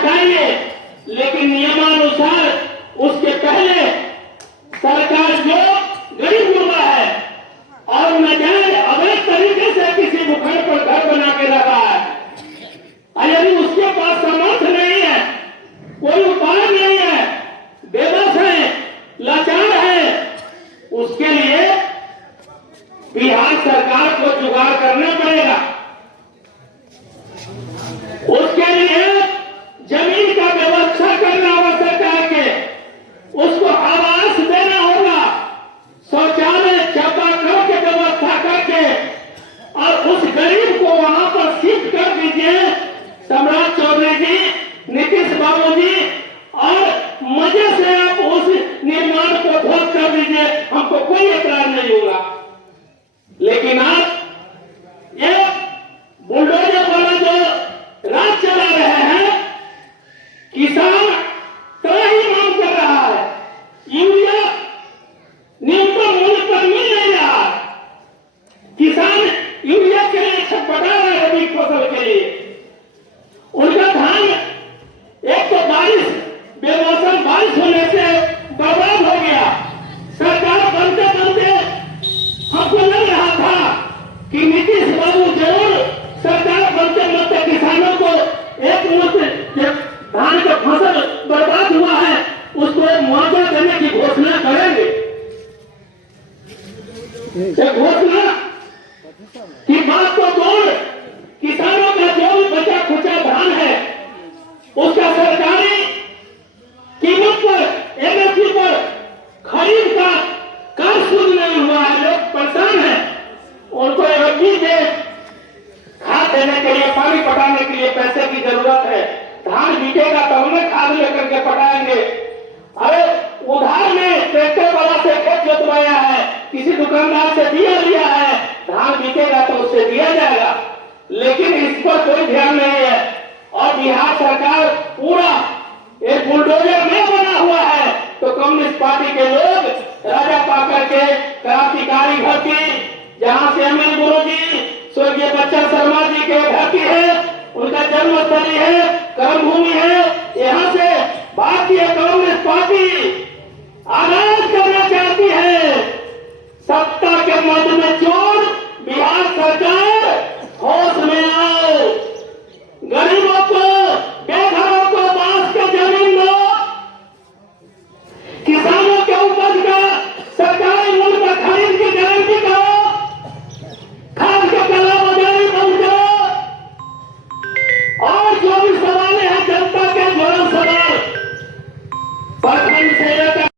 उठाइए, लेकिन नियमानुसार उसके पहले सरकार जो गरीब गुरबा है और नाजायज अवैध तरीके से किसी भूखंड पर घर बना के रखा है, यदि उसके पास सामर्थ्य नहीं है, कोई उपाय नहीं है, बेबस है, लाचार है, उसके लिए बिहार सरकार को जुगाड़ करना पड़ेगा। उसके लिए जमीन का व्यवस्था करना होगा सरकार के, उसको आवास देना होगा, शौचालय चापाकल की व्यवस्था करके, और उस गरीब को वहां पर शिफ्ट कर दीजिए। सम्राट चौधरी जी, नीतीश बाबू जी, और मजे से आप उस निर्माण को ध्वस्त कर दीजिए, हमको कोई एतराज नहीं होगा। लेकिन आप ये बुलडोजर वाला जो राज चला रहे हैं, किसान त्राही मांग कर रहा है, यूरिया न्यूनतम मूल्य पर मिल नहीं रहा, किसान यूरिया के लिए छटपटा रहे हैं रबी फसल के लिए। उनका धान एक तो बारिश, बेमौसम बारिश होने से बर्बाद हो गया। सरकार बनते बनते हमको लग रहा था कि नीतीश बाबू जरूर सरकार बनते बनते किसानों को एक मुश्त धान का फसल बर्बाद हुआ है उसको मुआवजा देने की घोषणा करेंगे। घोषणा की बात को तोड़ किसानों का जो भी बचा खुचा धान है उसका सरकारी कीमत पर, एमएसपी पर खरीद का कर शुरू नहीं हुआ है। लोग परेशान हैं, उनको एमएसपी दे, खाद देने के लिए, पानी पटाने के लिए पैसे की जरूरत है। धान बिकेगा तो उन्हें खाद लेकर के पटाएंगे। अरे उधार में ट्रैक्टर वाला से खेत जोतवाया है, किसी दुकानदार से दिया लिया है, धान बिकेगा तो उससे दिया जाएगा, लेकिन इस पर कोई ध्यान नहीं है। और बिहार सरकार पूरा एक बुलडोजर में बना हुआ है, तो कम्युनिस्ट पार्टी के लोग राजा पाकर के क्रांतिकारी घाटी, जहां से अमीर गुरु जी, स्वर्गीय बच्चा शर्मा जी के घाटी है, उनका जन्मस्थली है, कर्मभूमि है, यहाँ से भारतीय कम्युनिस्ट पार्टी आगाज करना चाहती है। सत्ता के मद में चोर बिहार सरकार, होश में आओ, गरीबों को, बेघरों को बांस का जमीन दो, किसानों के उपज का सरकारी मूल्य पर खरीद की गारंटी करो, खाद के काला बाजारी बंद करो, और जो भी सवाल है जनता के ज्वलन सवाल प्रखंड से लेकर